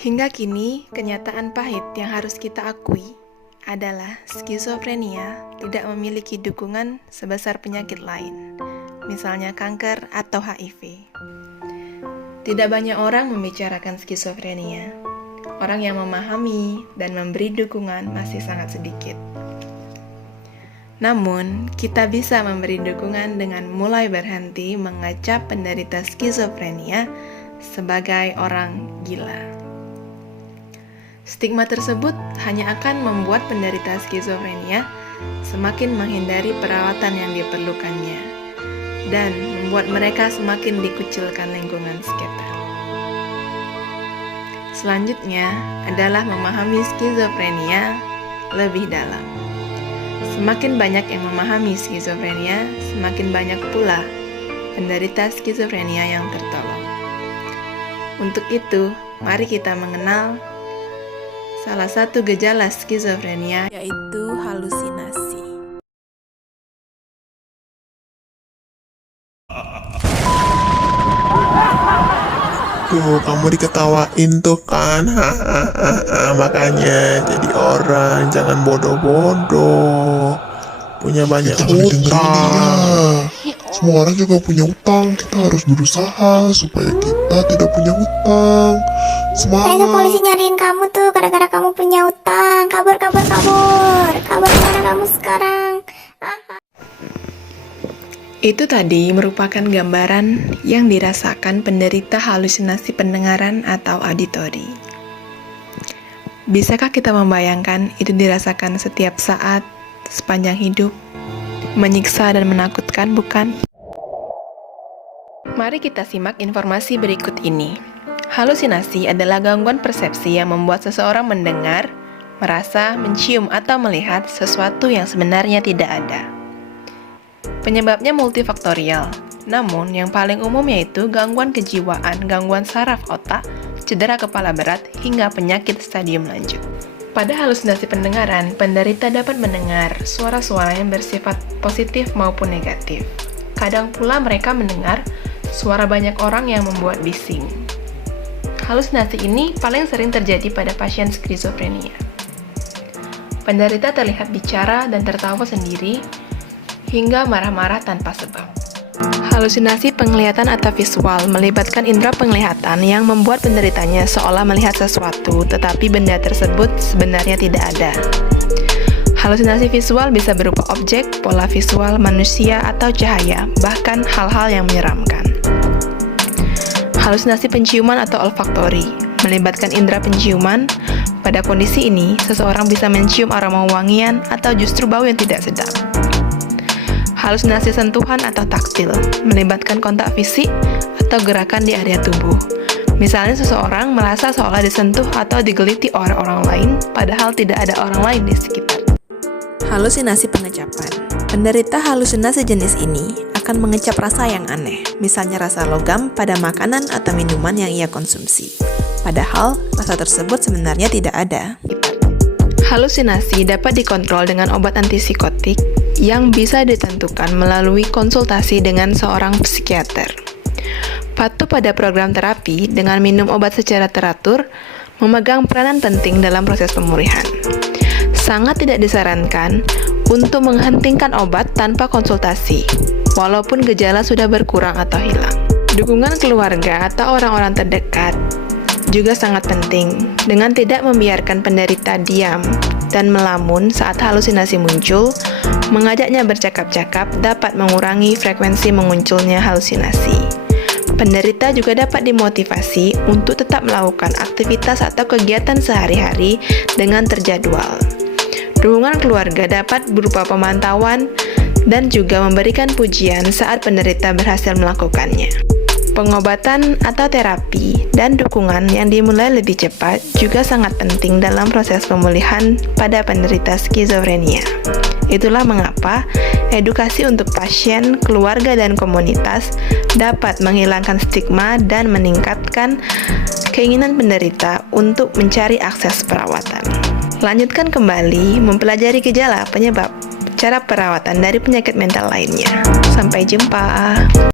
Hingga kini, kenyataan pahit yang harus kita akui adalah skizofrenia tidak memiliki dukungan sebesar penyakit lain, misalnya kanker atau HIV. Tidak banyak orang membicarakan skizofrenia. Orang yang memahami dan memberi dukungan masih sangat sedikit. Namun, kita bisa memberi dukungan dengan mulai berhenti mengecap penderita skizofrenia sebagai orang gila. Stigma tersebut hanya akan membuat penderita skizofrenia semakin menghindari perawatan yang diperlukannya dan membuat mereka semakin dikucilkan lingkungan sekitar. Selanjutnya adalah memahami skizofrenia lebih dalam. Semakin banyak yang memahami skizofrenia, semakin banyak pula penderita skizofrenia yang tertolong. Untuk itu, mari kita mengenal salah satu gejala skizofrenia, yaitu halusinasi. Tuh, kamu diketawain tuh kan, makanya jadi orang jangan bodoh-bodoh, punya banyak utang. Semua orang juga punya utang, kita harus berusaha supaya kita tidak punya utang. Kayaknya Semangat. polisi nyariin kamu tuh gara-gara kamu punya utang. Kabur kemana kamu sekarang? Itu tadi merupakan gambaran yang dirasakan penderita halusinasi pendengaran atau auditori. Bisakah kita membayangkan itu dirasakan setiap saat, sepanjang hidup? Menyiksa dan menakutkan, bukan? Mari kita simak informasi berikut ini. Halusinasi adalah gangguan persepsi yang membuat seseorang mendengar, merasa, mencium, atau melihat sesuatu yang sebenarnya tidak ada. Penyebabnya multifaktorial, namun yang paling umum yaitu gangguan kejiwaan, gangguan saraf otak, cedera kepala berat, hingga penyakit stadium lanjut. Pada halusinasi pendengaran, penderita dapat mendengar suara-suara yang bersifat positif maupun negatif. Kadang pula mereka mendengar suara banyak orang yang membuat bising. Halusinasi ini paling sering terjadi pada pasien skizofrenia. Penderita terlihat bicara dan tertawa sendiri, hingga marah-marah tanpa sebab. Halusinasi penglihatan atau visual melibatkan indera penglihatan yang membuat penderitanya seolah melihat sesuatu, tetapi benda tersebut sebenarnya tidak ada. Halusinasi visual bisa berupa objek, pola visual, manusia, atau cahaya, bahkan hal-hal yang menyeramkan. Halusinasi penciuman atau olfaktori melibatkan indera penciuman. Pada kondisi ini, seseorang bisa mencium aroma wangian atau justru bau yang tidak sedap. Halusinasi sentuhan atau taktil melibatkan kontak fisik atau gerakan di area tubuh. Misalnya seseorang merasa seolah disentuh atau digeliti oleh orang lain, padahal tidak ada orang lain di sekitar. Halusinasi pengecapan. Penderita halusinasi jenis ini akan mengecap rasa yang aneh, misalnya rasa logam pada makanan atau minuman yang ia konsumsi. Padahal rasa tersebut sebenarnya tidak ada. Halusinasi dapat dikontrol dengan obat antipsikotik yang bisa ditentukan melalui konsultasi dengan seorang psikiater. Patuh pada program terapi dengan minum obat secara teratur memegang peranan penting dalam proses pemulihan. Sangat tidak disarankan untuk menghentikan obat tanpa konsultasi, walaupun gejala sudah berkurang atau hilang. Dukungan keluarga atau orang-orang terdekat juga sangat penting, dengan tidak membiarkan penderita diam dan melamun saat halusinasi muncul. Mengajaknya bercakap-cakap dapat mengurangi frekuensi munculnya halusinasi. Penderita juga dapat dimotivasi untuk tetap melakukan aktivitas atau kegiatan sehari-hari dengan terjadwal. Dukungan keluarga dapat berupa pemantauan dan juga memberikan pujian saat penderita berhasil melakukannya. Pengobatan atau terapi dan dukungan yang dimulai lebih cepat juga sangat penting dalam proses pemulihan pada penderita skizofrenia. Itulah mengapa edukasi untuk pasien, keluarga, dan komunitas dapat menghilangkan stigma dan meningkatkan keinginan penderita untuk mencari akses perawatan. Lanjutkan kembali mempelajari gejala, penyebab, cara perawatan dari penyakit mental lainnya. Sampai jumpa.